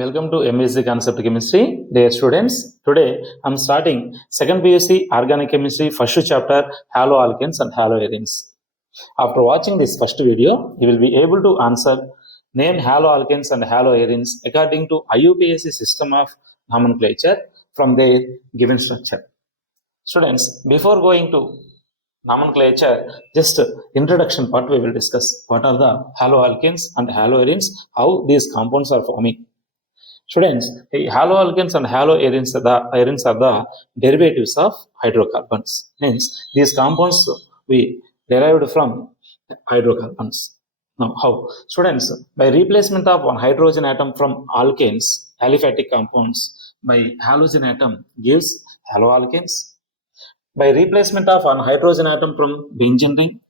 Welcome to MSc Concept Chemistry, dear students. Today I am starting second PUC Organic Chemistry first chapter Haloalkanes and Haloarenes. After watching this first video, you will be able to answer name haloalkanes and haloarenes according to IUPAC system of nomenclature from their given structure. Students, before going to nomenclature, just introduction part we will discuss. What are the haloalkanes and haloarenes, how these compounds are forming. Students, haloalkanes and haloarenes are the derivatives of hydrocarbons. Hence, these compounds we derived from hydrocarbons. Now, how? Students, by replacement of one hydrogen atom from alkanes, aliphatic compounds, by halogen atom gives haloalkanes. By replacement of one hydrogen atom from benzene ring,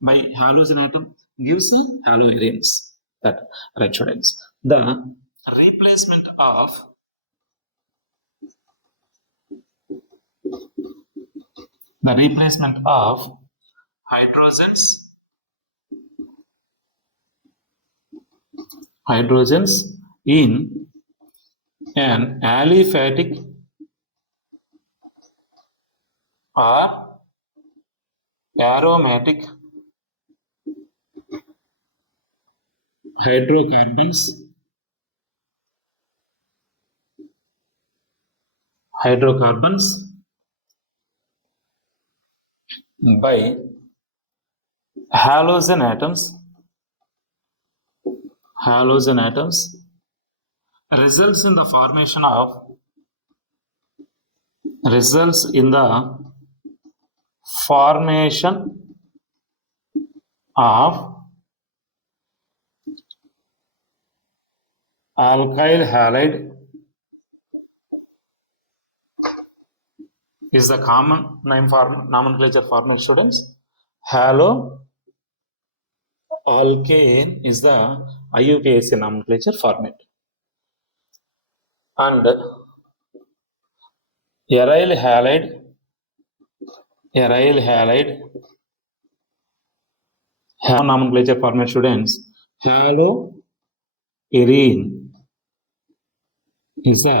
by halogen atom gives haloarenes. That right, students. The replacement of hydrogens in an aliphatic or aromatic hydrocarbons by halogen atoms results in the formation of alkyl halide is the common name for nomenclature format, students. Haloalkane is the IUPAC nomenclature format. And aryl halide have nomenclature format, students. Haloarene is the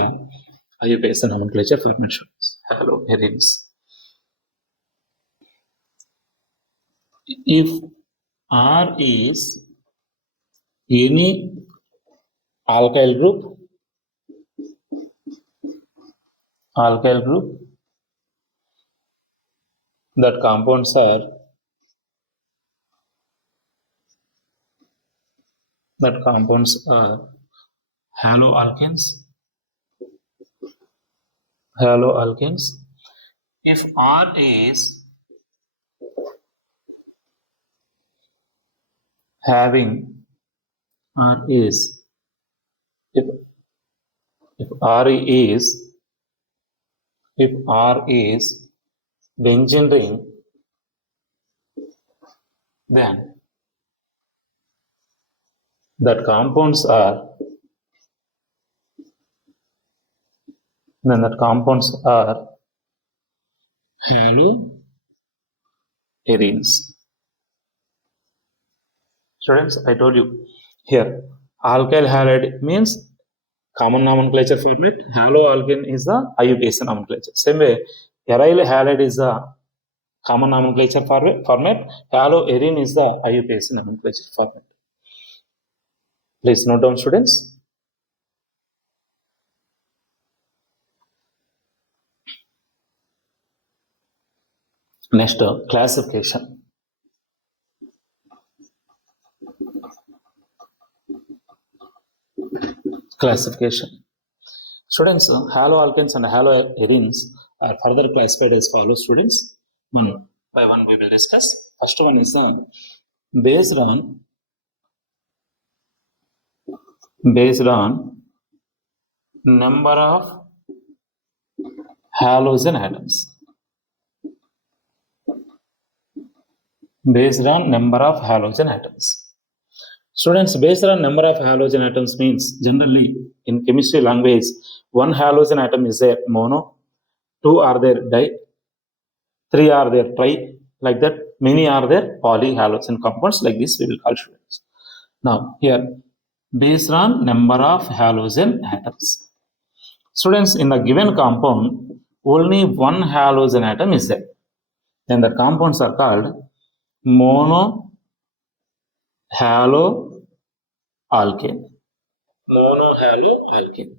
IUPAC nomenclature format, students. Haloarenes. If R is any alkyl group, that compounds are haloalkanes. If R is benzene ring, then that compounds are haloarenes. Students, I told you here, alkyl halide means common nomenclature format. Haloalkane is the IUPAC nomenclature. Same way, aryl halide is the common nomenclature format. Haloarene is the IUPAC nomenclature format. Please note down, students. Next, classification. Students, haloalkanes and haloarenes are further classified as follows, students. One by one we will discuss. First one is based on number of halogen atoms. Students, based on number of halogen atoms means generally in chemistry language, one halogen atom is a mono, two are there di, three are there tri, like that. Many are there polyhalogen compounds, like this we will call, students. Now here based on number of halogen atoms. Students, in the given compound, only one halogen atom is there. Then the compounds are called monohaloalkane. Monohaloalkane.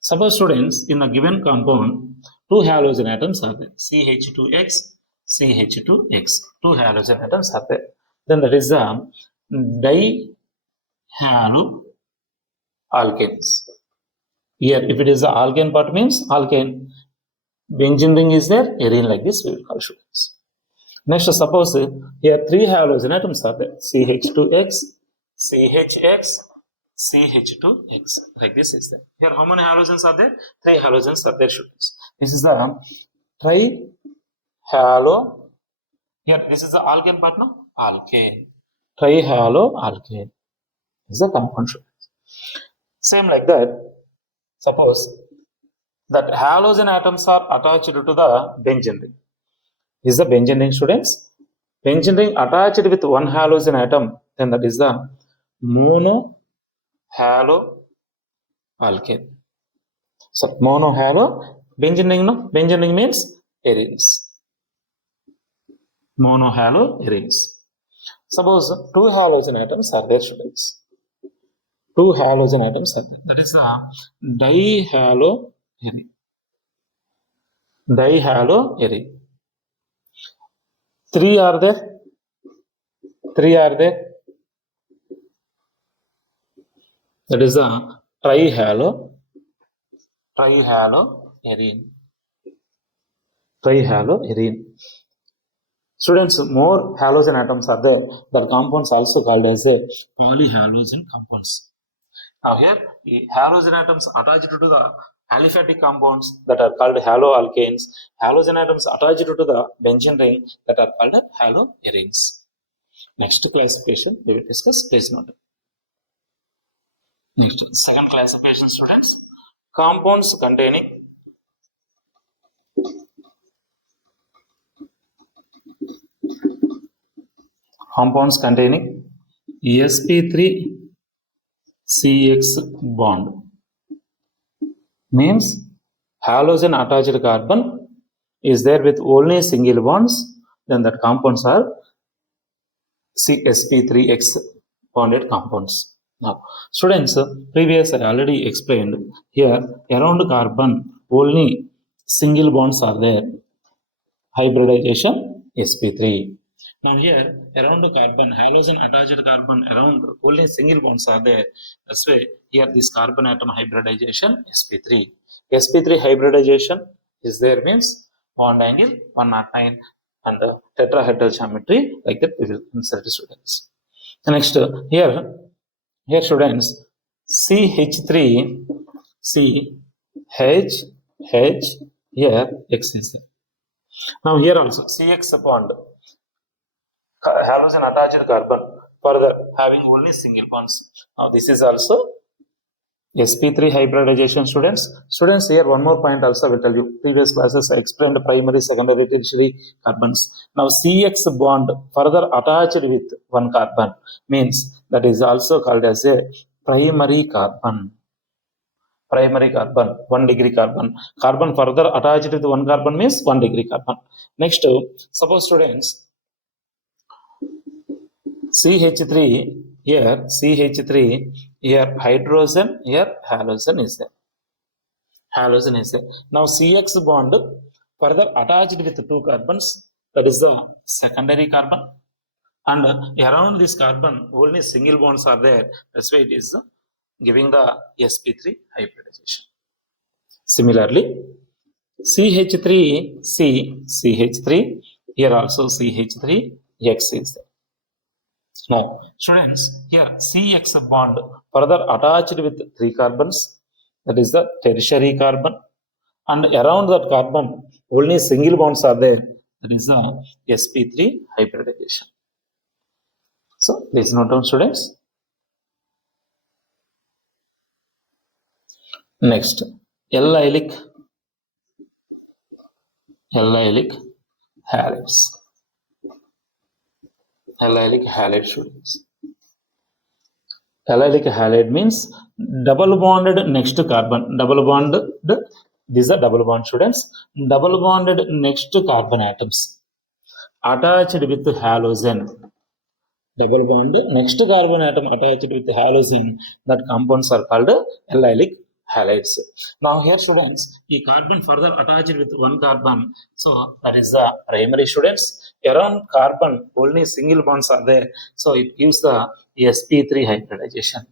Suppose students, in the given compound, two halogen atoms are there. CH2X, CH2X. Two halogen atoms are there. Then that is the dihaloalkanes. Here, if it is the alkane part means alkane. Benzene ring is there, arene like this we will call students. Next, suppose here three halogen atoms are there. CH2X, CHX, CH2X. Like this is there. Here, how many halogens are there? Three halogens are there, students. This is the trihalo. Here, this is the alkane part, no? Alkane. Trihaloalkane is the compound, students. Same like that. Suppose that halogen atoms are attached to the benzene ring. Is the benzene ring, students? Benzene ring attached with one halogen atom, then that is the monohaloalkane. So monohalo, benzene ring, no? Benzene ring means arenes. Monohaloarenes. Suppose two halogen atoms are there, students. Two halogen atoms are there. That is the dihaloarene. Dihaloarene. Three are there. That is the trihaloarene. Students, more halogen atoms are there. The compounds also called as a polyhalogen compounds. Now here, halogen atoms attached to the aliphatic compounds that are called haloalkanes. Halogen atoms attached to the benzene ring that are called haloarenes. Next classification we will discuss. Please note. Next, second classification, students. Compounds containing Sp3 C-X bond. Means halogen attached carbon is there with only single bonds, then that compounds are Sp3X bonded compounds. Now, students, previous I already explained here around carbon only single bonds are there. Hybridization Sp3. Now here around the carbon, halogen attached carbon around only single bonds are there. That's why here this carbon atom hybridization Sp3. Sp3 hybridization is there means bond angle 109 and the tetrahedral geometry like that we will insert students. And next here students CH3 CH here X is there. Now here also CX bond halogen attached carbon further having only single bonds. Now this is also Sp3 hybridization, students. Students, here one more point also I will tell you. Previous classes I explained primary, secondary, tertiary carbons. Now CX bond further attached with one carbon means that is also called as a primary carbon. Primary carbon, 1 degree carbon. Carbon further attached with one carbon means 1 degree carbon. Next, suppose students CH3 here hydrogen, here halogen is there. Now CX bond further attached with two carbons, that is the secondary carbon, and around this carbon only single bonds are there. That's why it is giving the Sp3 hybridization. Similarly, CH3 CH3 here also CH3X is there. Now, students, here CX bond further attached with three carbons, that is the tertiary carbon, and around that carbon only single bonds are there, that is the Sp3 hybridization. So, please note down, students. Next, allylic halides. Allylic halide students. Allylic halide means double bonded next to carbon. Double bonded, these are double bond, students. Double bonded next to carbon atoms attached with halogen. Double bond next to carbon atom attached with halogen. That compounds are called allylic halides. Now here, students, the carbon further attached with one carbon, so that is the primary, students. Around carbon only single bonds are there, so it gives the Sp3 hybridization.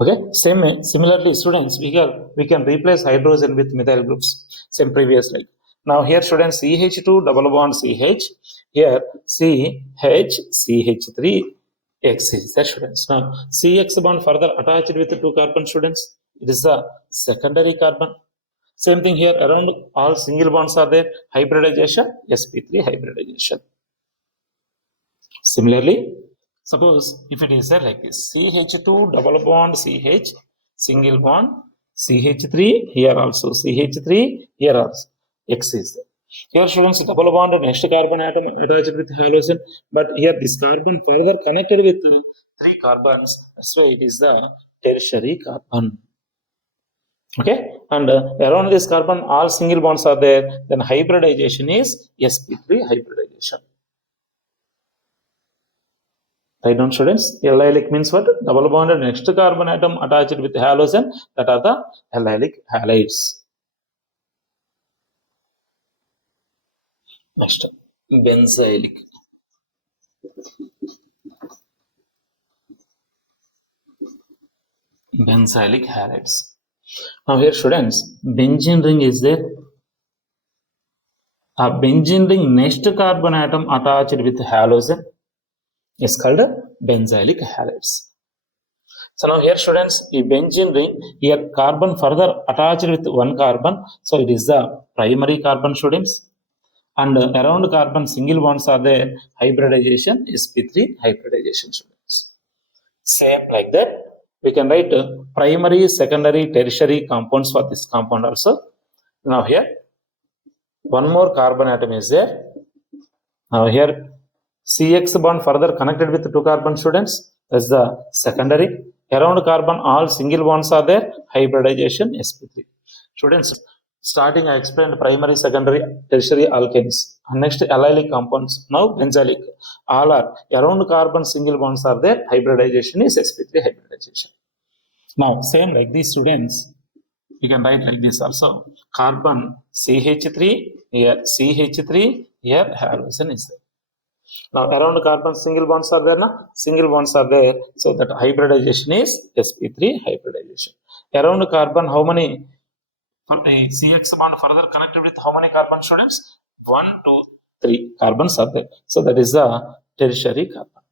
Okay, similarly, students, we can replace hydrogen with methyl groups, same previous like. Now here, students, CH2 double bond CH, here CH3 X is there, students. Now CX bond further attached with two carbon, students. It is the secondary carbon. Same thing here, around all single bonds are there, hybridization, Sp3 hybridization. Similarly, suppose if it is there like this, CH2 double bond CH, single bond CH3, here also CH3, here also X is there. Here, students, double bond next carbon atom attached with halogen, but here this carbon further connected with three carbons, so it is the tertiary carbon. Okay, and around this carbon all single bonds are there, then hybridization is Sp3 hybridization. Write down, students. Allylic means what? Double bonded next carbon atom attached with halogen, that are the allylic halides. Next, benzylic. Benzylic halides. Now here, students, benzene ring is there. A benzene ring next carbon atom attached with halogen is called benzylic halides. So now here, students, the benzene ring, here carbon further attached with one carbon, so it is the primary carbon, students. And around carbon single bonds are there, hybridization, Sp3 hybridization, students. Same like that, we can write primary, secondary, tertiary compounds for this compound also. Now here, one more carbon atom is there. Now here, CX bond further connected with two carbon, students. That's the secondary. Around carbon all single bonds are there, hybridization, Sp3. Students, starting I explained primary, secondary, tertiary alkanes. Next, allylic compounds. Now benzylic. All are around carbon single bonds are there, hybridization is Sp3 hybridization. Now same like these, students, you can write like this also. Carbon CH3, here CH3, here halogen is there. Now around carbon single bonds are there, single bonds are there, so that hybridization is Sp3 hybridization. Around carbon, how many? CX bond further connected with how many carbon, students? 1, 2, 3 carbons are there, so that is the tertiary carbon.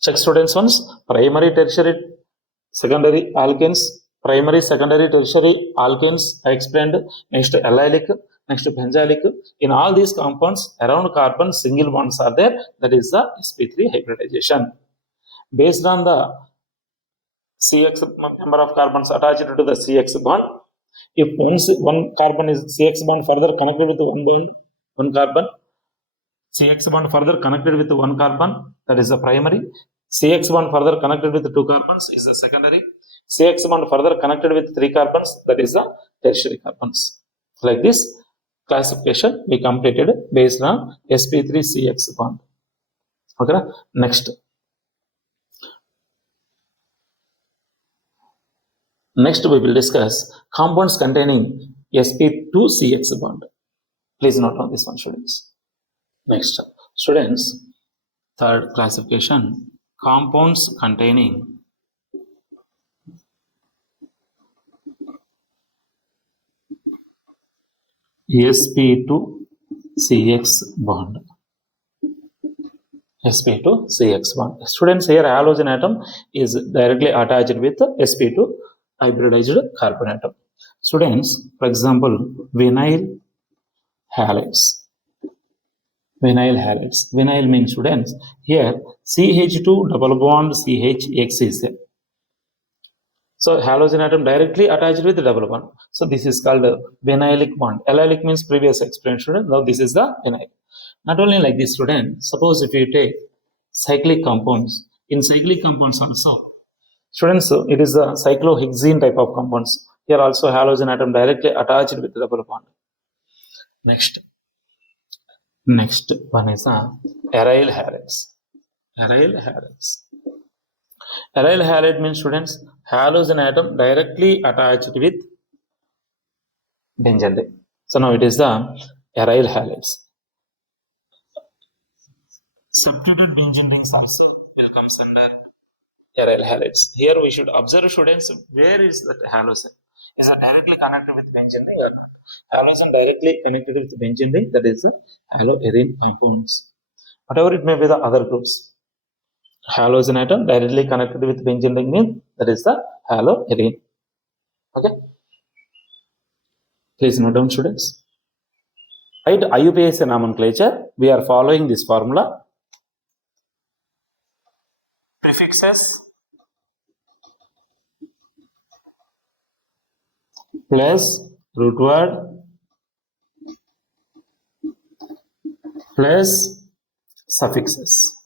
Check, students, once. Primary, tertiary, secondary alkanes, primary, secondary, tertiary alkanes I explained. Next, allylic. Next, benzylic. In all these compounds, around carbon single bonds are there, that is the Sp3 hybridization. Based on the CX number of carbons attached to the CX bond, if one carbon is CX bond further connected with one carbon, CX bond further connected with one carbon, that is the primary. CX bond further connected with two carbons is the secondary. CX bond further connected with three carbons, that is the tertiary carbons. Like this classification we completed based on Sp3 C-X bond. Okay, next. Next, we will discuss compounds containing Sp2 C-X bond. Please note on this one, students. Next, students, third classification, compounds containing Sp2 C-X bond. Sp2 C-X bond. Students, here halogen atom is directly attached with Sp2 hybridized carbon atom. Students, for example, vinyl halides. Vinyl halides. Vinyl means, students, here CH2 double bond CHX is there. So halogen atom directly attached with the double bond. So this is called a vinylic bond. Allylic means previous explained, student. Now this is the vinyl. Not only like this, student. Suppose if you take cyclic compounds, In cyclic compounds also, students, it is a cyclohexene type of compounds. Here also halogen atom directly attached with the double bond. Next one is aryl halides. Aryl halide means, students, halogen atom directly attached with benzene ring. So now it is the aryl halides. Substituted benzene rings also will come under aryl halides. Here we should observe, students, where is that halogen? Is it directly connected with benzene ring or not? Halogen directly connected with benzene ring, that is the haloarene compounds. Whatever it may be the other groups, halogen atom directly connected with benzene ring means that is the haloarene. Okay, please note down, students. Right, IUPAC nomenclature, we are following this formula. Prefixes plus root word plus suffixes.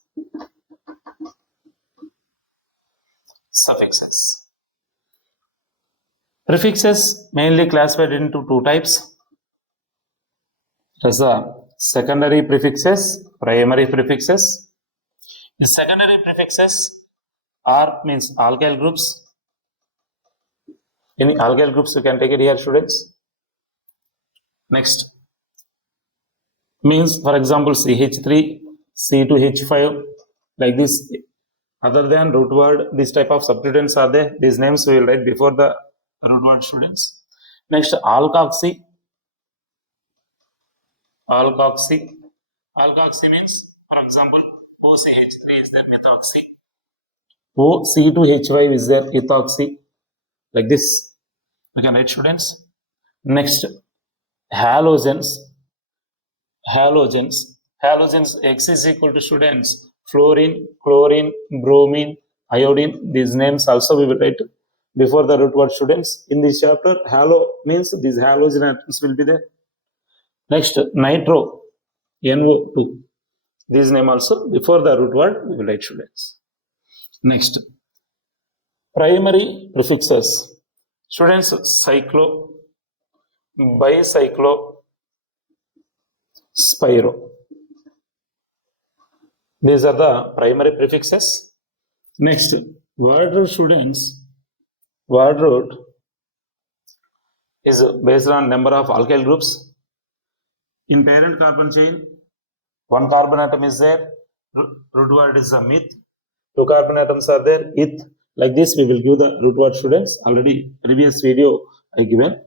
Prefixes mainly classified into two types. There's the secondary prefixes, primary prefixes. The secondary prefixes are means alkyl groups. Any alkyl groups you can take it here, students. Next means, for example, CH3, C2H5, like this. Other than root word, this type of substituents are there. These names we will write before the root word, students. Next, alkoxy. Alkoxy means, for example, OCH3 is there, methoxy. OC2H5 is there, ethoxy. Like this, we can write, students. Next, halogens. X is equal to, students, fluorine, chlorine, bromine, iodine. These names also we will write before the root word, students. In this chapter, halo means these halogen atoms will be there. Next, nitro, NO2. This name also before the root word we will write, students. Next, primary prefixes. Students, cyclo, bicyclo, spiro. These are the primary prefixes. Next, word root, students. Word root is based on number of alkyl groups. In parent carbon chain, one carbon atom is there. Root word is a meth. Two carbon atoms are there, eth. Like this, we will give the root word, students. Already previous video I given.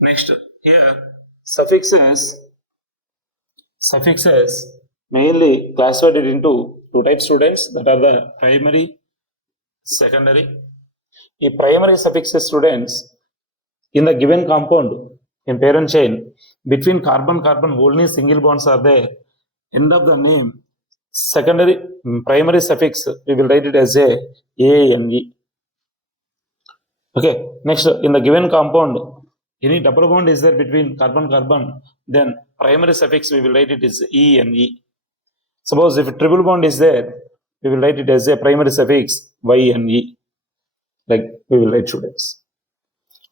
Next, here suffixes mainly classified into two types, students, that are the primary, secondary. The primary suffixes, students, in the given compound in parent chain, between carbon only single bonds are there. End of the name, primary suffix, we will write it as a and E. Okay, next, in the given compound, any double bond is there between carbon, then primary suffix we will write it as E and E. Suppose if a triple bond is there, we will write it as a primary suffix Y and E. Like we will write, students.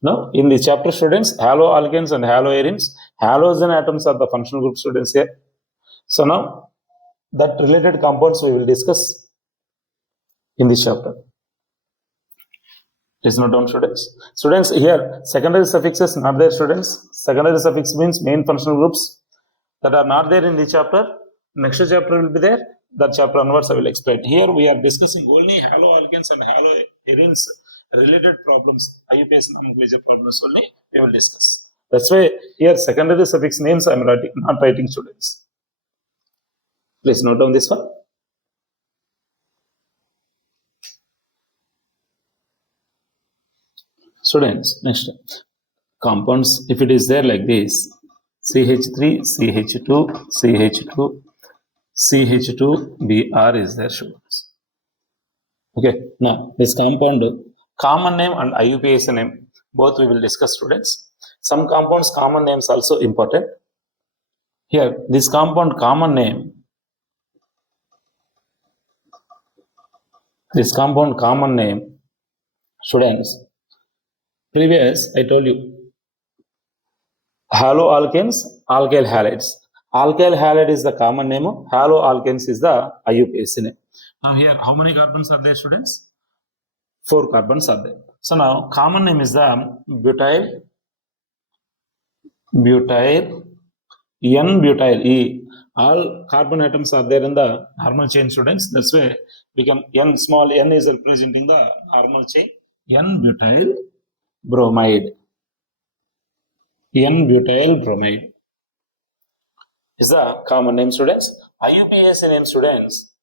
Now, in this chapter, students, haloalkanes and haloarenes, halogen atoms are the functional group, students, here. So now, that related compounds we will discuss in this chapter. Please note down, students. Students, here, secondary suffixes not there, students. Secondary suffix means main functional groups that are not there in this chapter. Next chapter will be there. That chapter onwards I will explain. Here we are discussing only haloalkanes and haloarenes related problems, IUPAC nomenclature problems only we will discuss. That's why here secondary suffix names I am not writing, students. Please note down this one. Students, next, compounds, if it is there like this, CH3, CH2, CH2, CH2, Br is there, students. Okay, now this compound, common name and IUPAC name, both we will discuss, students. Some compounds common names also important. Here, this compound common name This compound common name, students, previous I told you, haloalkanes, alkyl halides. Alkyl halide is the common name, haloalkanes is the IUPAC name. Now here, how many carbons are there, students? 4 carbons are there. So now common name is the butyl, N-butyl E. All carbon atoms are there in the normal chain, students. That's why we can, N, small n is representing the normal chain. N-butyl bromide. N-butyl bromide is the common name, students. IUPAC name, students.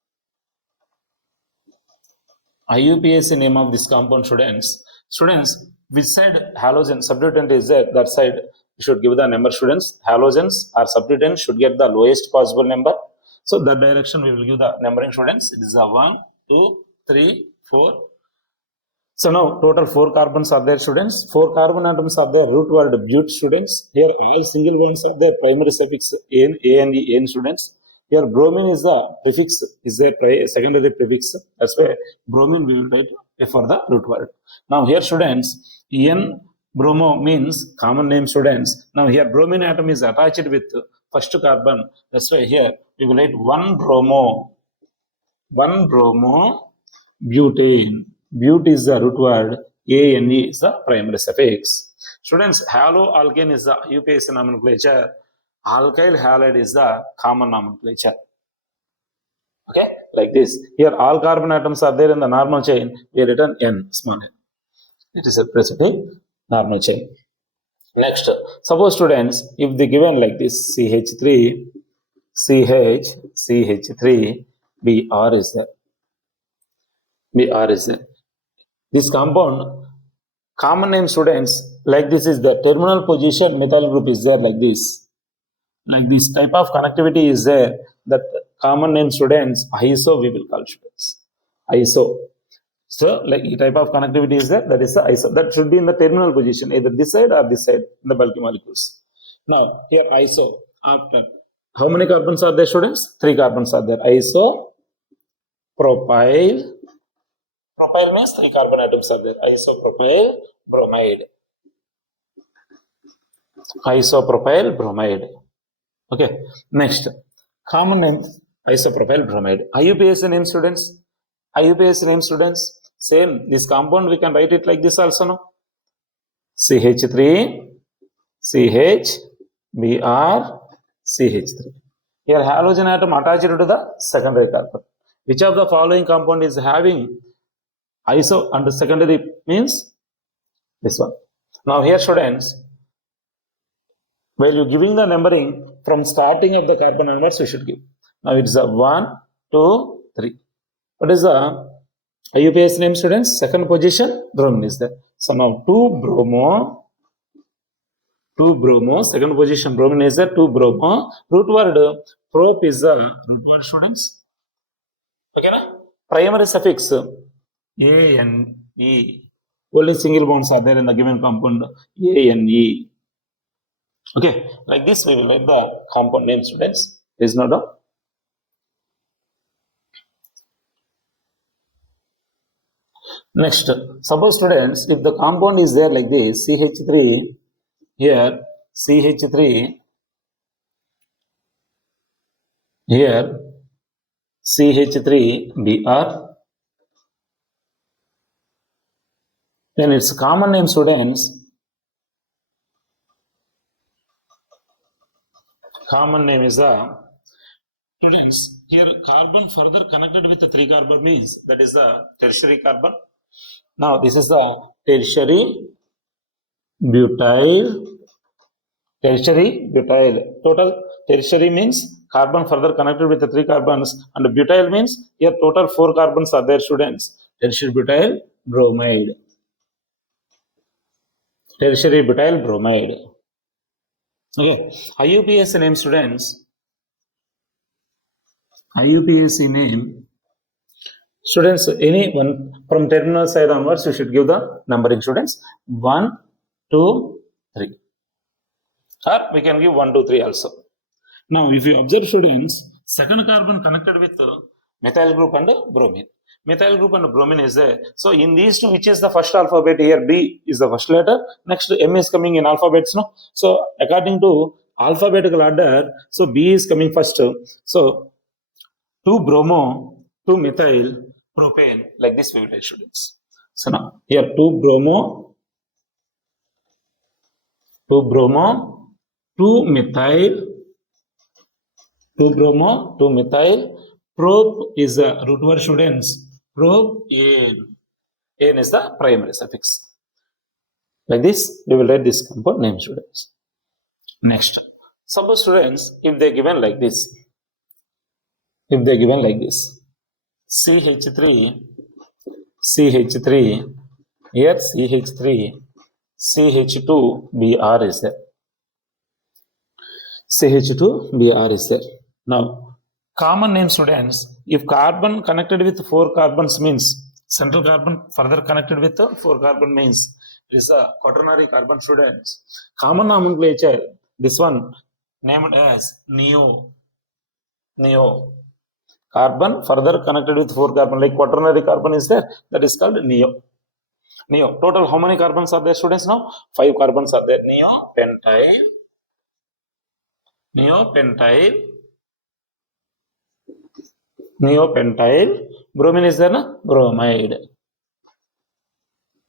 IUPAC name of this compound, students. Students, which side halogen substituent is there, that side you should give the number, students. Halogens or substituents should get the lowest possible number. So that direction we will give the numbering, students. It is a 1, 2, 3, 4. So now total 4 carbons are there, students. 4 carbon atoms of the root word but, students. Here all single bonds are the primary suffix N, A and E, N, students. Here bromine is the prefix, is the secondary prefix. That's why bromine we will write for the root word. Now here, students, N bromo means common name, students. Now here bromine atom is attached with first carbon. That's why here we will write 1 bromo butane. But is the root word, Ane is the primary suffix. Students, haloalkane is the IUPAC nomenclature. Alkyl halide is the common nomenclature. Okay, like this. Here all carbon atoms are there in the normal chain. We written N, small n. It is representing normal chain. Next, suppose, students, if they given like this, CH3, CH3, Br is there. Br is there. This compound, common name, students, like this is the terminal position methyl group is there like this. Like this type of connectivity is there. That common name, students, iso we will call, students. Iso. So like a type of connectivity is there, that is the iso. That should be in the terminal position, either this side or this side, in the bulky molecules. Now here iso, after how many carbons are there, students? 3 carbons are there. Iso, propyl. Propyl means 3 carbon atoms are there. Isopropyl bromide. Isopropyl bromide. Okay. Next, common name, isopropyl bromide. IUPAC name, students. IUPAC name, students. Same. This compound we can write it like this also, no? CH3, CH, Br, CH3. Here halogen atom attached to the secondary carbon. Which of the following compound is having iso and the secondary means this one. Now here, students, while you giving the numbering from starting of the carbon onwards, we should give. Now it's a 1, 2, 3. What is the IUPAC name, students? Second position, bromine is there. So now 2 bromo, second position bromine is there, 2 bromo. Root word prop is the root word, students. Okay, na? Primary suffix A-N-E. Only single bonds are there in the given compound, A-N-E. Okay, like this we will write the compound name, students. There is no doubt. Next, suppose, students, if the compound is there like this, CH3, here CH3, here CH3Br, then its common name, students. Common name is the, students, here carbon further connected with the 3 carbon means that is the tertiary carbon. Now this is the tertiary butyl. Total tertiary means carbon further connected with the 3 carbons, and butyl means here total 4 carbons are there, students. Tertiary butyl bromide. Tertiary butyl bromide. Okay, IUPAC name, students. IUPAC name, students, any one from terminal side onwards, you should give the numbering, students. 1, 2, 3. Or we can give 1, 2, 3 also. Now, if you observe, students, second carbon connected with methyl group and bromine. methyl group and bromine is there. So in these two, which is the first alphabet here? B is the first letter. Next M is coming in alphabets, no? So according to alphabetical order, so B is coming first. So 2-bromo, 2-methyl propane, like this we will write, students. So now here 2-bromo, 2-methyl, 2-bromo, 2-methyl. Prop is the root word, students. Propane. N is the primary suffix. Like this, we will write this compound name, students. Next, suppose students, if they given like this, CH3, here CH3, CH2Br is there. CH2Br is there. Now, common name, students, if carbon connected with 4 carbons means central carbon further connected with 4 carbon means it is a quaternary carbon, students. Common nomenclature, this one named as neo. Carbon further connected with 4 carbon, like quaternary carbon is there, that is called neo. Total how many carbons are there, students? Now 5 carbons are there. Neopentyl, bromine is there, na? Bromide.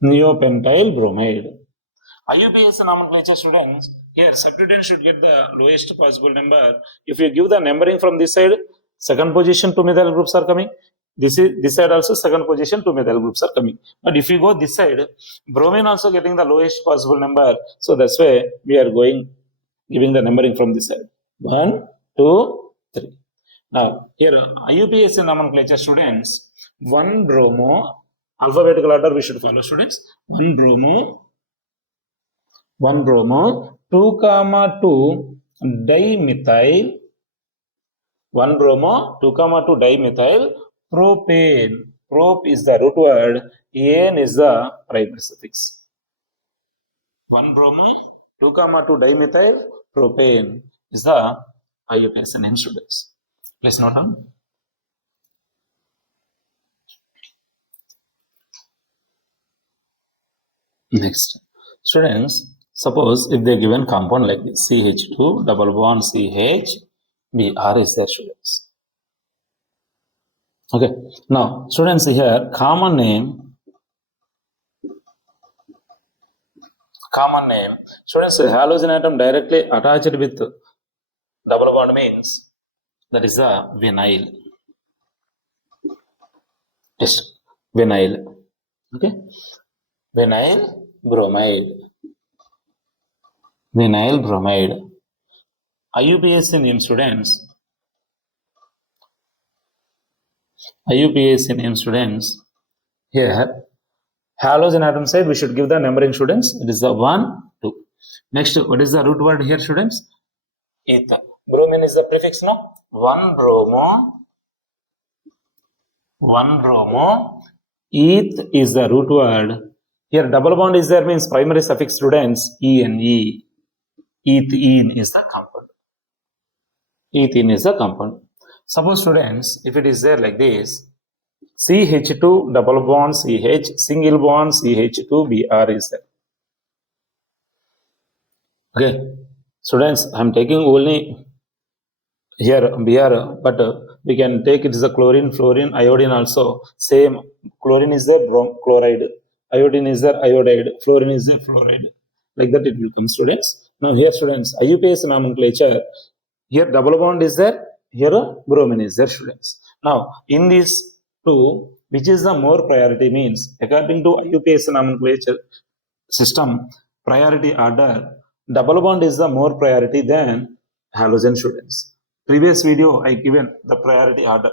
Neopentyl bromide. IUPAC nomenclature, students, here substituent should get the lowest possible number. If you give the numbering from this side, second position 2 methyl groups are coming. This side also second position 2 methyl groups are coming. But if you go this side, bromine also getting the lowest possible number. So that's why we are giving the numbering from this side. 1, 2, 3. Now here IUPAC nomenclature, students, 1-bromo, alphabetical order we should follow, students. 1-bromo, 2,2 dimethyl, 1-bromo, 2,2 dimethyl propane. Prop is the root word, An is the primary suffix. 1-bromo, 2,2 dimethyl propane is the IUPAC name, students. Please note down. Next, students, suppose if they are given compound like this, CH2 double bond CH, Br is there, students. Okay, now students, here common name, students, halogen atom directly attached with double bond means that is a vinyl. Yes, vinyl. Okay, vinyl bromide. IUPAC name, students. Here halogen atom side we should give the numbering, students. It is the 1, 2. Next, what is the root word here, students? Eth. Bromine is the prefix, no? 1-bromo. Eth is the root word. Here double bond is there means primary suffix, students. Ene. Ethene is the compound. Suppose, students, if it is there like this, CH2 double bond CH, single bond CH2Br is there. Okay, students, I am taking only here Br, but we can take it as a chlorine, fluorine, iodine also. Same, chlorine is there, chloride. Iodine is there, iodide. Fluorine is there, fluoride. Like that it will come, students. Now here, students, IUPAC nomenclature, here double bond is there, here bromine is there, students. Now in these two, which is the more priority means, according to IUPAC nomenclature system priority order, double bond is the more priority than halogen, students. Previous video I given the priority order.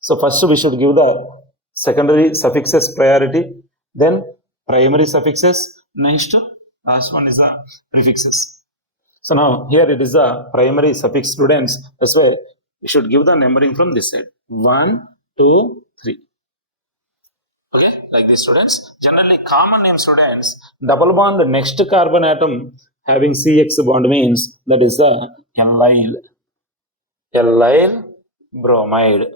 So first we should give the secondary suffixes priority, then primary suffixes, next last one is the prefixes. So now here it is the primary suffix, students. That's why we should give the numbering from this side. 1, 2, 3. Okay, like this, students. Generally common name, students, double bond next carbon atom having CX bond means that is the allyl bromide.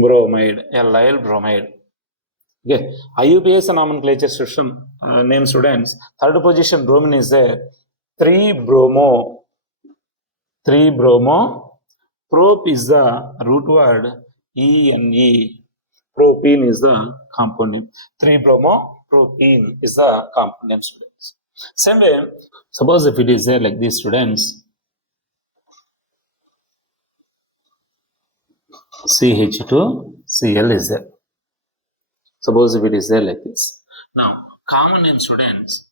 bromide, allyl bromide. Okay, IUPAC nomenclature system name students. Third position bromine is there. 3-bromo. 3-bromo. Prop is the root word ENE. Propene is the compound name. 3-bromo propene is the compound name, students. Same way, suppose if it is there like these, students, CH2Cl is there. Suppose if it is there like this. Now, common name, students.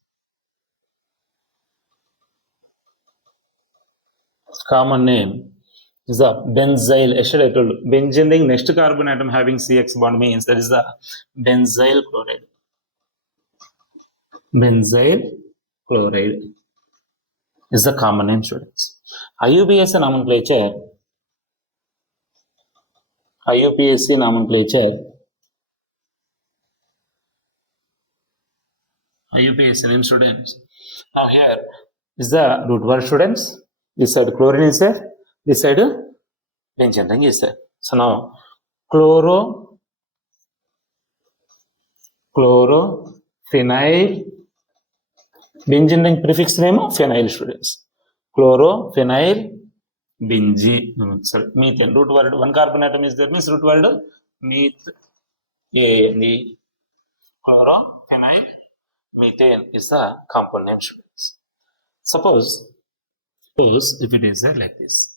Common name is the benzyl ester. I told you, benzene ring next carbon atom having CX bond means that is the benzyl chloride. Benzyl chloride is the common name, students. IUPAC nomenclature. IUPAC nomenclature. IUPAC name, students. Now here is the root word, students. This side chlorine is there. This side benzene ring is there. So now chlorophenyl. Benzene ring prefix name phenyl, students. Chlorophenyl benzene. Sorry, methane. Root word one carbon atom is there means root word methane. Chlorophenyl methane is the compound name, students. Suppose if it is there like this,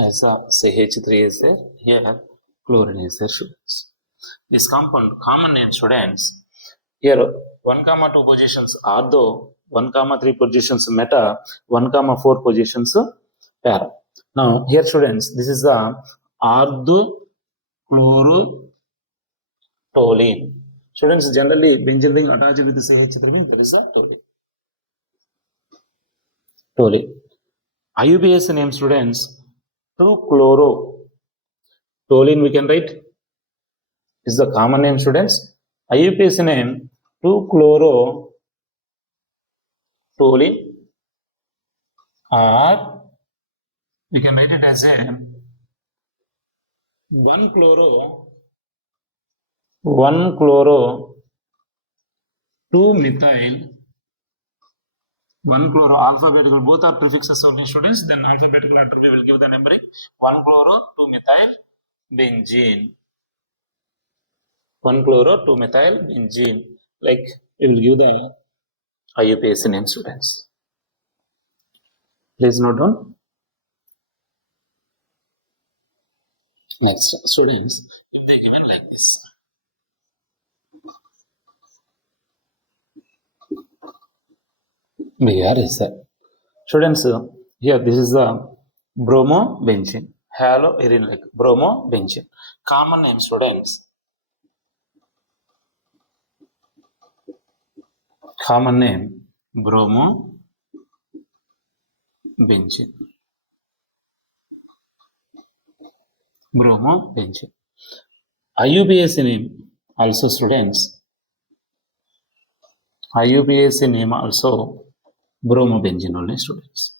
as a CH3 is there, here chlorine is there, students. This compound common name, students. Here 1,2 positions ortho, 1,3 positions meta, 1,4 positions para. Now here, students, this is the orthochlorotoluene. Students, generally benzene ring attached with the CH3 means there is a toluene. IUPAC name, students. 2-chlorotoluene we can write is the common name, students. IUPAC name 2-chlorotoluene, or we can write it as a 1-chloro-2-methyl. 1-chloro, alphabetical, both are prefixes only, students. Then alphabetical order we will give the numbering. 1-chloro-2-methyl benzene. 1-chloro-2-methyl benzene. Like we will give the IUPAC name, students. Please note down. Next, students, if they given like this. Here is that. Students, here this is the bromobenzene. Haloarene, like bromobenzene. Common name, students. Common name bromobenzene. Bromobenzene. IUPAC name also, students. IUPAC name also bromobenzene only, students.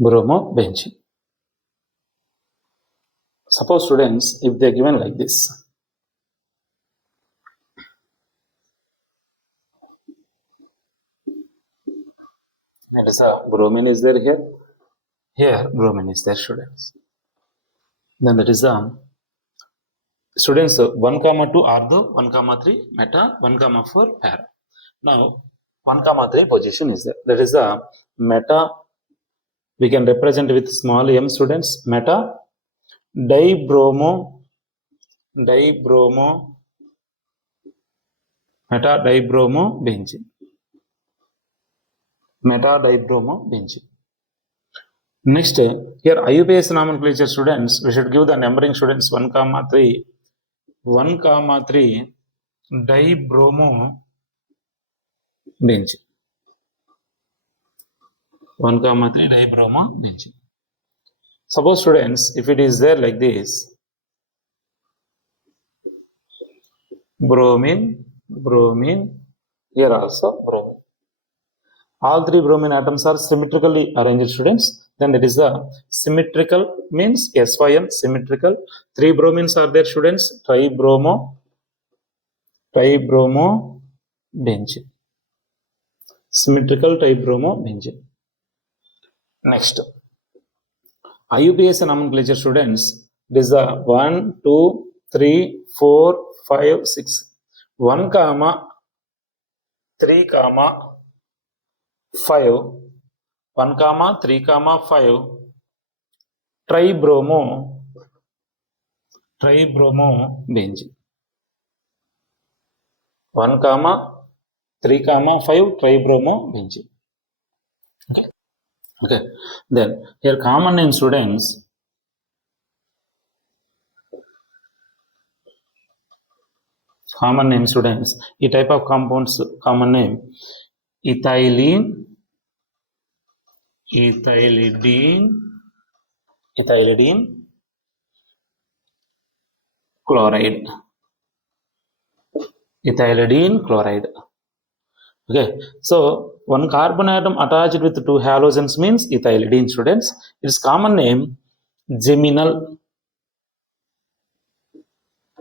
Bromobenzene. Suppose, students, if they are given like this. That is a bromine is there here. Here bromine is there, students. Then that is students 1,2 ortho, 1,3 meta, 1,4 para. Now 1,3 position is there. That is the meta. We can represent with small m, students. Meta meta-dibromobenzene. Meta-dibromobenzene. Next, here IUPAC nomenclature, students, we should give the numbering, students. 1,3 dibromobenzene. 1,3 dibromobenzene. Suppose, students, if it is there like this, bromine, Here also bromine. All three bromine atoms are symmetrically arranged, students. Then that is the symmetrical, means SYM, symmetrical. Three bromines are there, students. Tribromo benzene. Symmetrical tribromo benzene. Next, IUPAC nomenclature, students. This is the 1, 2, 3, 4, 5, 6. 1, 3, 5. 1, 3, 5. Tribromo benzene. 1, 3, 5 tribromo benzene. Okay. Then here common name, students. Common name, students. A type of compounds common name: ethylene chloride. Ethylene chloride. Okay, so one carbon atom attached with two halogens means ethylene, students. Its common name geminal.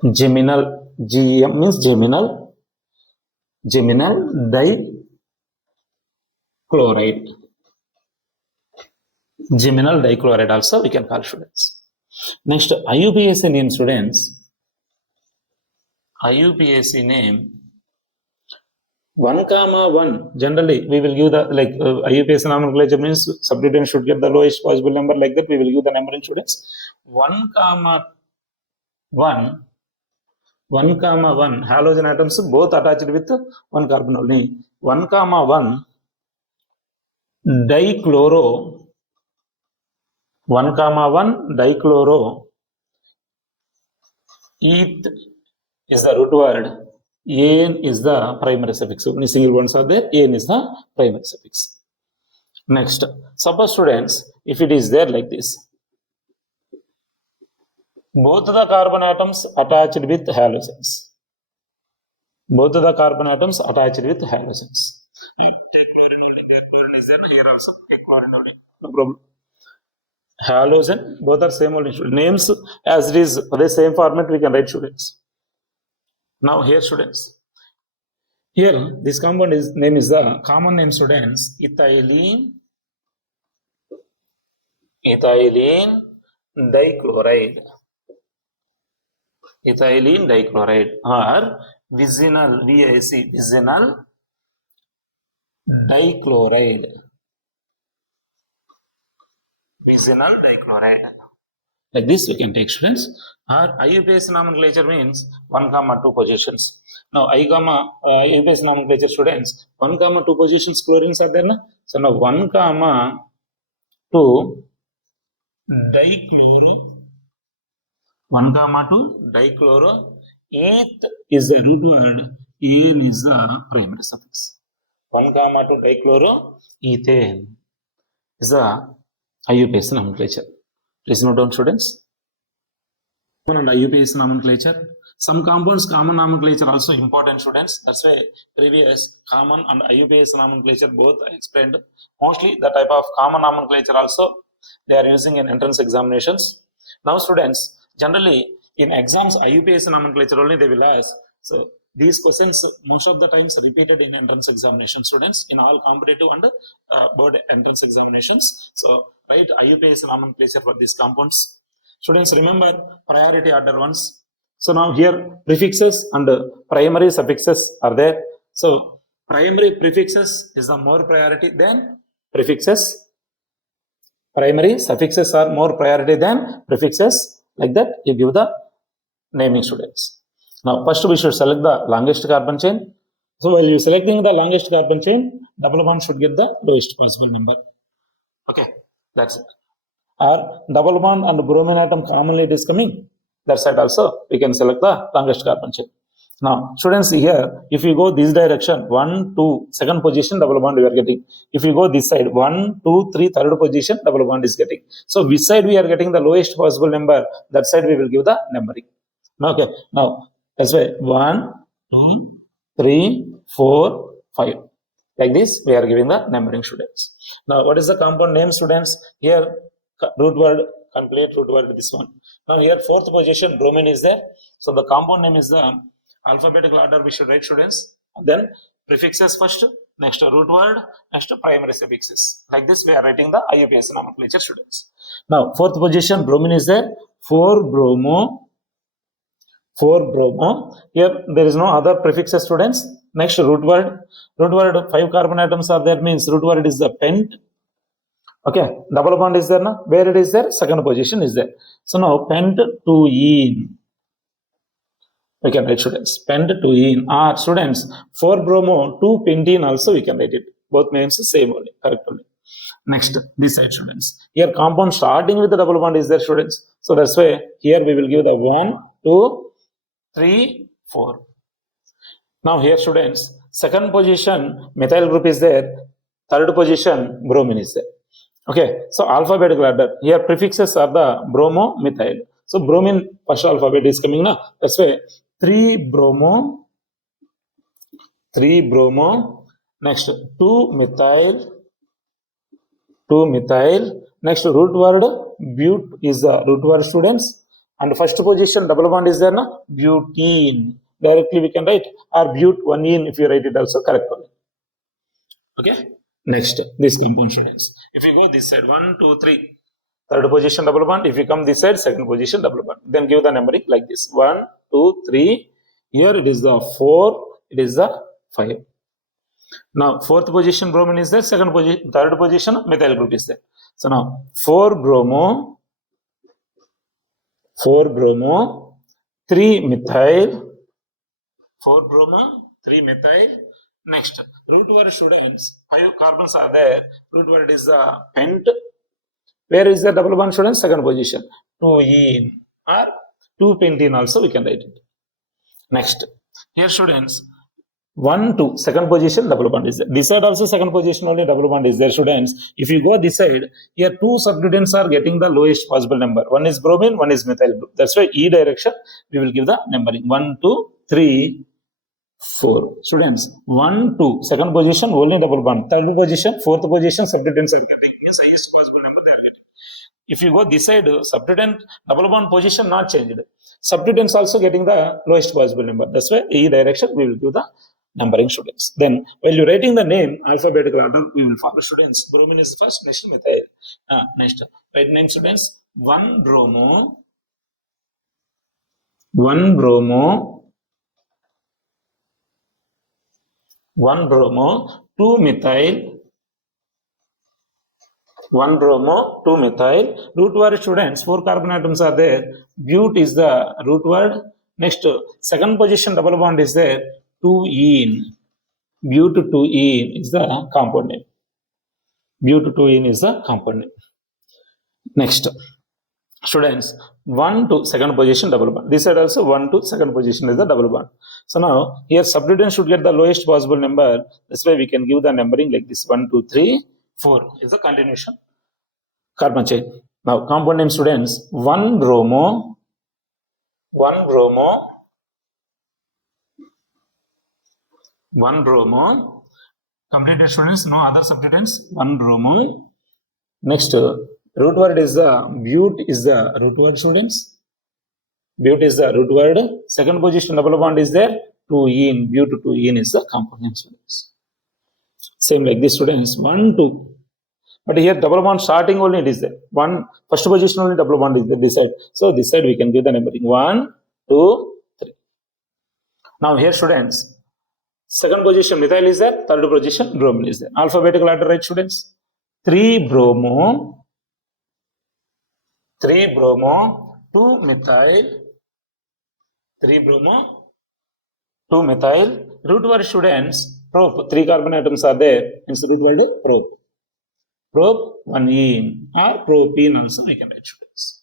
GEM means geminal dichloride. Geminal dichloride also we can call, students. Next, IUPAC name, students. IUPAC name 1, 1. Generally, we will give the IUPAC nomenclature means substituent should get the lowest possible number. Like that, we will give the numbering, students. 1, 1. 1, 1 halogen atoms both attached with one carbon only. 1, 1 dichloro. 1, 1 dichloro. Eth is the root word. An is the primary suffix. So, many single ones are there. An is the primary suffix. Next, suppose, students, if it is there like this, both the carbon atoms attached with halogens. Both the carbon atoms attached with halogens. Take chlorine only. Chlorine is there. Here also take chlorine only. No problem. Halogen, both are same only. Names as it is the same format we can write, students. Now here, students. Here this compound is name is the common name, students. Ethylene dichloride. Ethylene dichloride or vicinal, VIC, vicinal dichloride. Vicinal dichloride. Like this we can take, students. Or IUPAC nomenclature means 1, 2 positions. Now IUPAC nomenclature, students, 1, 2 positions chlorines are there. Na? So now 1, 2 dichloro. 1, 2 dichloro. Eth is the root word. An is the primary suffix. 1, 2 dichloro ethane is the IUPAC nomenclature. Please note down, students. And IUPAC nomenclature. Some compounds common nomenclature also important, students. That's why previous common and IUPAC nomenclature both I explained. Mostly the type of common nomenclature also they are using in entrance examinations. Now, students, generally in exams IUPAC nomenclature only they will ask. So these questions most of the times repeated in entrance examination, students, in all competitive and board entrance examinations. So write IUPAC nomenclature for these compounds. Students, remember priority order ones. So now here prefixes and primary suffixes are there. So primary prefixes is the more priority than prefixes. Primary suffixes are more priority than prefixes. Like that you give the naming, students. Now first we should select the longest carbon chain. So while you selecting the longest carbon chain, double bond should get the lowest possible number. Okay, that's it. Or double bond and bromine atom commonly it is coming. That side also we can select the longest carbon chain. Now, students, here if you go this direction, 1, 2, second position double bond we are getting. If you go this side, 1, 2, 3, third position double bond is getting. So which side we are getting the lowest possible number, that side we will give the numbering. Okay, now that's why 1, 2, 3, 4, 5. Like this, we are giving the numbering, students. Now, what is the compound name, students? Here, root word, complete root word, this one. Now, here, fourth position, bromine is there. So, the compound name is the alphabetical order we should write, students. Then, prefixes first, next root word, next primary suffixes. Like this, we are writing the IUPAC nomenclature, students. Now, fourth position, bromine is there. 4-bromo. Here, there is no other prefixes, students. Next, root word. 5 carbon atoms are there, means root word is the pent. Okay, double bond is there now. Where it is there? Second position is there. So now, pent-2-ene. We can write, students. Pent-2-ene. Or students, 4-bromo, 2-pentene also we can write it. Both names the same only, correct only. Next, this side, students. Here, compound starting with the double bond is there, students. So that's why here we will give the 1, 2, 3, 4. Now here, students, second position methyl group is there, third position bromine is there. Okay, so alphabetical order. Here prefixes are the bromo, methyl. So bromine first alphabet is coming now. That's why 3-bromo. Next 2-methyl. Next root word but is the root word, students. And first position double bond is there now, butene. Directly we can write, or but-1-ene if you write it also correct only. Okay. Next, this compound, students. If you go this side, 1, 2, 3, third position double bond. If you come this side, second position double bond. Then give the numbering like this: 1, 2, 3. Here it is the 4. It is the 5. Now fourth position bromine is there. Third position methyl group is there. So now 4-bromo, 3-methyl. 4-bromo, 3-methyl. Next, root word, students, 5 carbons are there. Root word is the pent. Where is the double bond, students? Second position. 2-ene or 2-pentene also we can write it. Next, here, students, 1, 2, second position double bond is there. This side also second position only double bond is there, students. If you go this side, here 2 substituents are getting the lowest possible number. One is bromine, one is methyl group. That's why E direction we will give the numbering 1, 2, 3, 4. Students, 1, 2, second position only double bond. Third position, fourth position substituents are getting the highest possible number they are getting. If you go this side, substituent double bond position not changed. Substituents also getting the lowest possible number. That's why E direction we will give the numbering, students. Then while you writing the name alphabetical order, we will follow, students. Bromine is the first, next methyl. Next, write name, students. 1-bromo, 2-methyl, 2-methyl. Root word, students, 4 carbon atoms are there. But is the root word. Next, second position double bond is there. 2-ene. But-2-ene is the compound name. But-2-ene is the compound name. Next, students, 1, 2, second position double bond. This side also 1, 2, second position is the double bond. So now here substituent should get the lowest possible number. That's why we can give the numbering like this: 1, 2, 3, 4 is the continuation carbon chain. Now compound name, students, 1-bromo, completed, students, no other substituents, 1-bromo. Next, root word is the but is the root word, students. But is the root word. Second position double bond is there. 2-ene, but-2-ene is the compound name, students. Same like this, students. 1, 2. But here double bond starting only it is there. First position only double bond is there this side. So this side we can give the numbering 1, 2, 3. Now here, students, second position methyl is there. Third position bromine is there. Alphabetical order, right, students? 3-bromo, 2-methyl, 3-bromo, 2-methyl. Root word, students, prop. 3 carbon atoms are there. Hence root word prop. 1-ene or propene also we can write, students.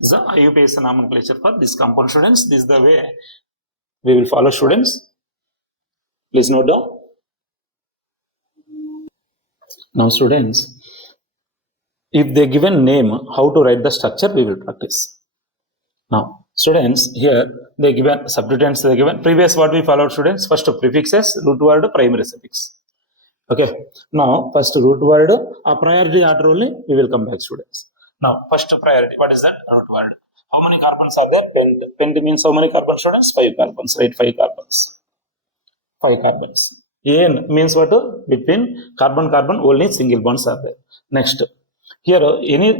This is the IUPAC nomenclature for this compound, students. This is the way we will follow, students. Please note down. Now, students, if they given name, how to write the structure, we will practice. Now, Students, here they given substituents, they given previous what we followed students, first prefixes, root word, primary suffix. Okay, now first root word, a priority order only, we will come back students. Now first priority, what is that? Root word. How many carbons are there? Pent. Pent means how many carbons students? 5 carbons, right? 5 carbons. 5 carbons. N means what? Between carbon only single bonds are there. Next, here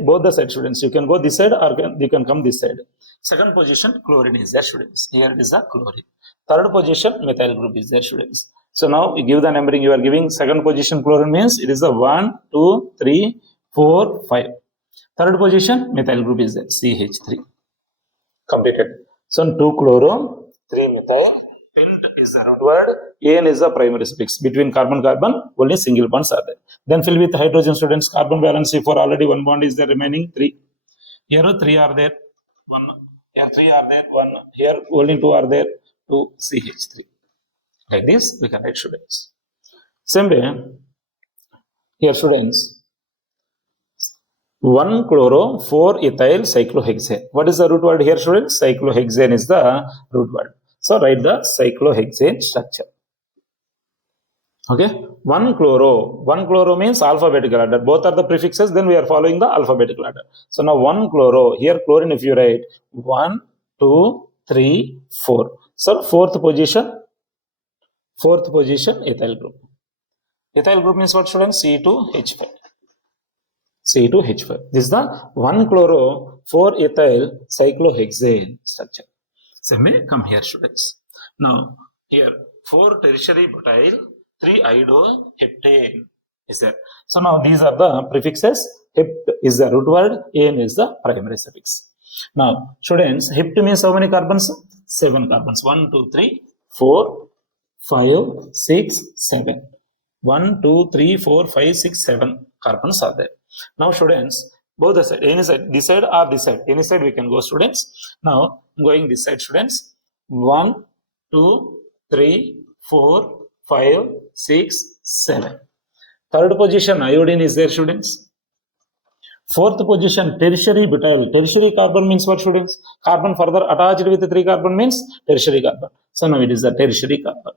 both the side students, you can go this side or you can come this side. Second position chlorine is there students. Here it is the chlorine. Third position methyl group is there students. So now you give the numbering, you are giving second position chlorine means it is the 1, 2, 3, 4, 5. Third position methyl group is there, CH3. Completed. So 2 chloro, 3 methyl. Pent is the root word, N is the primary suffix. Between carbon only single bonds are there. Then fill with hydrogen students. Carbon valency for already 1 bond is there, remaining 3. Here 3 are there, 1. Here 3 are there, 1. Here only 2 are there, 2 CH3. Like this we can write students. Same way, here students, 1 chloro, 4 ethyl cyclohexane. What is the root word here students? Cyclohexane is the root word. So write the cyclohexane structure. Okay, 1 chloro means alphabetical order. Both are the prefixes, then we are following the alphabetical order. So now 1 chloro, here chlorine if you write 1, 2, 3, 4. So fourth position ethyl group. Ethyl group means what students? C2H5. C2H5. This is the 1 chloro, 4 ethyl cyclohexane structure. Same way, come here students. Now here 4 tertiary butyl, 3 iodoheptane is there. So now these are the prefixes. Hept is the root word, N is the primary suffix. Now students, hept means how many carbons? 7 carbons. 1, 2, 3, 4, 5, 6, 7. 1, 2, 3, 4, 5, 6, 7 carbons are there. Now students, both the side, any side, this side or this side, any side we can go students. Now going this side students, 1, 2, 3, 4, 5, 6, 7. Third position iodine is there students. Fourth position tertiary butyl. Tertiary carbon means what students? Carbon further attached with the 3 carbon means tertiary carbon. So now it is the tertiary carbon.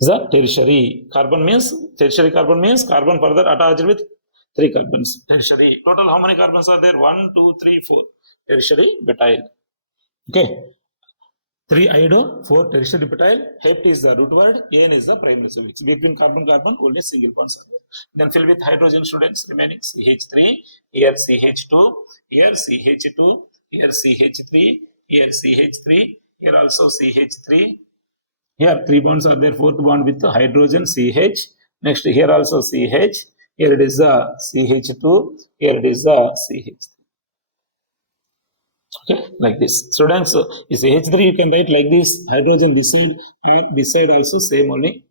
The tertiary carbon means carbon further attached with 3 carbons. Tertiary. Total how many carbons are there? 1, 2, 3, 4. Tertiary butyl. Okay. 3 iodo, 4 tertiary butyl. Hept is the root word, N is the primary suffix. Between carbon only single bonds are there. Then fill with hydrogen students, remaining CH3, here CH2, here CH2, here CH3, here CH3, here also CH3. Here 3 bonds are there, 4th bond with the hydrogen CH. Next here also CH. Here it is the CH2. Here it is the CH3. Okay, like this. Students, is CH3 you can write like this, hydrogen this side, and this side also same only.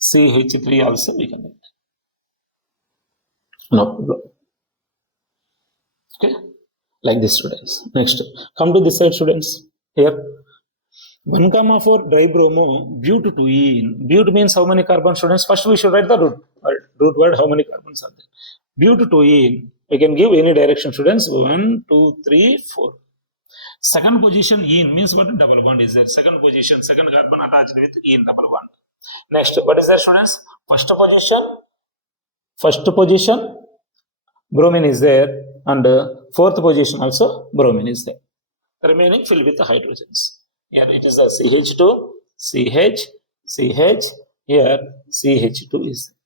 CH3 also we can write. No problem. Okay, like this students. Next, come to this side students. Here 1,4 dibromo butadiene. But means how many carbons students? First we should write the root word how many carbons are there. Butadiene. We can give any direction students. 1, 2, 3, 4. Second position ene means what? Double bond is there. Second position, second carbon attached with ene, double bond. Next, what is there students? First position bromine is there, and fourth position also bromine is there. The remaining fill with the hydrogens. Here it is a CH2, CH, CH. Here CH2 is there.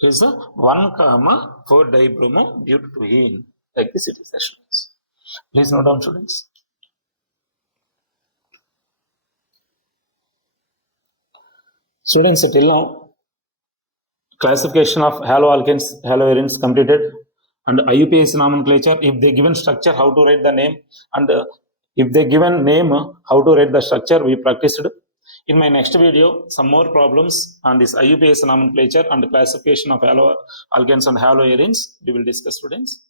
Is the 1,4 dibromo butadiene. Like this it is the students. Please note down students. Students, till now classification of haloalkanes, haloarenes completed, and IUPAC nomenclature. If they given structure, how to write the name, and if they given name, how to write the structure, we practiced. In my next video, some more problems on this IUPAC nomenclature and the classification of haloalkanes and haloarenes we will discuss students.